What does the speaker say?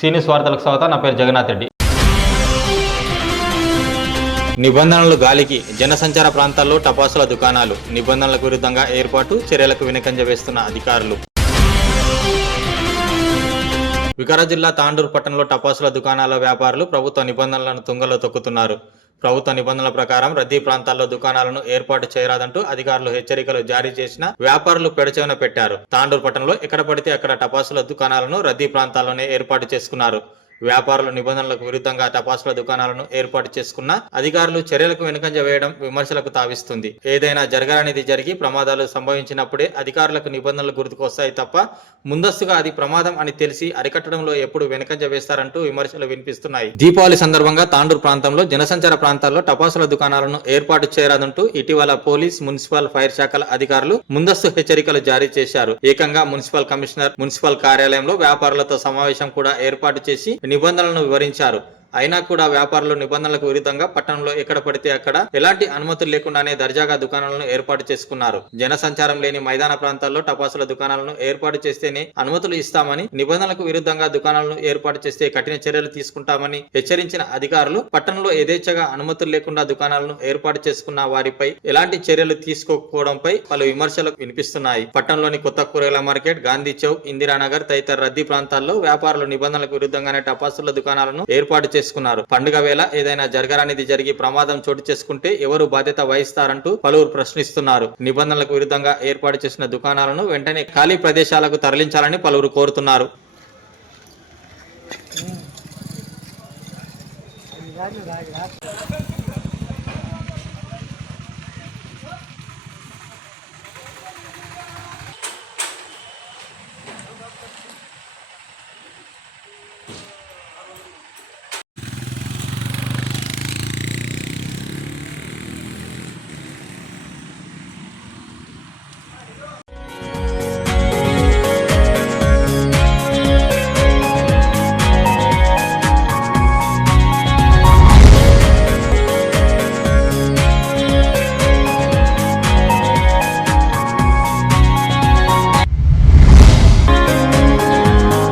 సీనియస్ వార్తలకు స్వాగతం. నా పేరు జగన్నాథ్ రెడ్డి. నిబంధనలు గాలికి జనసంచార ప్రాంతాల్లో టపాసుల దుకాణాలు నిబంధనలకు విరుద్ధంగా ఏర్పాటు చర్యలకు వెనుకంజ వేస్తున్న అధికారులు. వికారా జిల్లా తాండూరు పట్టణంలో టపాసుల దుకాణాల వ్యాపారులు ప్రభుత్వ నిబంధనలను తుంగలో తొక్కుతున్నారు. ప్రభుత్వ నిబంధనల ప్రకారం రద్దీ ప్రాంతాల్లో దుకాణాలను ఏర్పాటు చేయరాదంటూ అధికారులు హెచ్చరికలు జారీ చేసిన వ్యాపారులు పెడచెవిన పెట్టారు. తాండూరు పట్టణంలో ఎక్కడ పడితే అక్కడ టపాసుల దుకాణాలను రద్దీ ప్రాంతాల్లోనే ఏర్పాటు చేసుకున్నారు. వ్యాపారుల నిబంధనలకు విరుద్ధంగా టపాసుల దుకాణాలను ఏర్పాటు చేసుకున్న అధికారులు చర్యలకు వెనుకంజ వేయడం విమర్శలకు తావిస్తుంది. ఏదైనా జరగాలనేది జరిగి ప్రమాదాలు సంభవించినప్పుడే అధికారులకు నిబంధనలు గుర్తుకొస్తాయి తప్ప ముందస్తుగా అది ప్రమాదం అని తెలిసి అరికట్టడంలో ఎప్పుడు వెనుకంజ వేస్తారంటూ విమర్శలు వినిపిస్తున్నాయి. దీపావళి సందర్భంగా తాండూరు ప్రాంతంలో జనసంచార ప్రాంతాల్లో టపాసుల దుకాణాలను ఏర్పాటు చేయరాదంటూ ఇటీవల పోలీస్ మున్సిపల్ ఫైర్ శాఖల అధికారులు ముందస్తు హెచ్చరికలు జారీ చేశారు. ఏకంగా మున్సిపల్ కమిషనర్ మున్సిపల్ కార్యాలయంలో వ్యాపారులతో సమావేశం కూడా ఏర్పాటు చేసి నిబంధనలను వివరించారు. అయినా కూడా వ్యాపారులు నిబంధనలకు విరుద్ధంగా పట్టణంలో ఎక్కడ పడితే అక్కడ ఎలాంటి అనుమతులు లేకుండానే దర్జాగా దుకాణాలను ఏర్పాటు చేసుకున్నారు. జనసంచారం లేని మైదాన ప్రాంతాల్లో టపాసుల దుకాణాలను ఏర్పాటు చేస్తేనే అనుమతులు ఇస్తామని నిబంధనలకు విరుద్ధంగా దుకాణాలను ఏర్పాటు చేస్తే కఠిన చర్యలు తీసుకుంటామని హెచ్చరించిన అధికారులు పట్టణంలో యథేచ్ఛగా అనుమతులు లేకుండా దుకాణాలను ఏర్పాటు చేసుకున్న వారిపై ఎలాంటి చర్యలు తీసుకోకపోవడంపై పలు విమర్శలు వినిపిస్తున్నాయి. పట్టణంలోని కొత్త కూరగాయల మార్కెట్ గాంధీ చౌక్ ఇందిరానగర్ తదితర రద్దీ ప్రాంతాల్లో వ్యాపారులు నిబంధనలకు విరుద్ధంగానే టపాసుల దుకాణాలను ఏర్పాటు చేసుకున్నారు. పండుగ వేళ ఏదైనా జరగరానిది జరిగి ప్రమాదం చోటు చేసుకుంటే ఎవరు బాధ్యత వహిస్తారంటూ పలువురు ప్రశ్నిస్తున్నారు. నిబంధనలకు విరుద్ధంగా ఏర్పాటు చేసిన దుకాణాలను వెంటనే ఖాళీ ప్రదేశాలకు తరలించాలని పలువురు కోరుతున్నారు. రాజు రాజు